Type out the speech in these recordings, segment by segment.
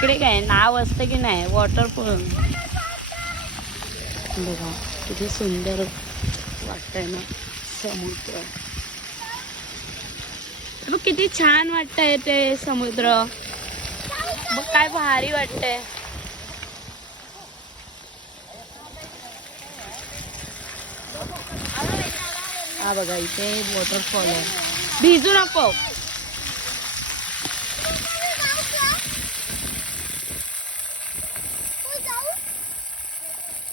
इकडे काय नाव असतं की नाही वॉटरफॉल बघा किती सुंदर वाटतंय ना समुद्र बघ किती छान वाटतंय ते समुद्र बघ काय भारी वाटतंय हा बघा इथे वॉटरफॉल आहे भिजू नको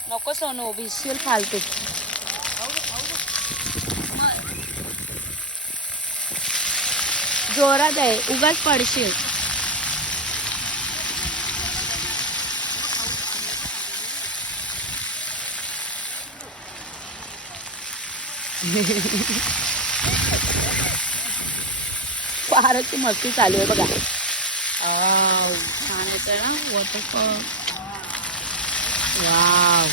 नको सोनू भिजशील फालतू जोरात आहे उगाच पडशील फारच मस्ती चालू आहे बघा छान येत आहे ना वॉटरफॉल वाव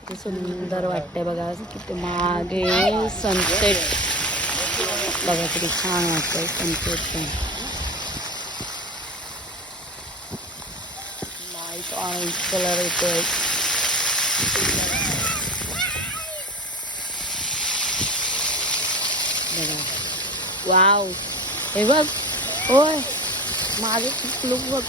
किती सुंदर वाटतंय बघा किती मागे सनसेट बघा किती छान वाटतंय सनसेट लाईट ऑरेंज कलर येतोय वाव हे बघ होय मागे खूप लोक बघ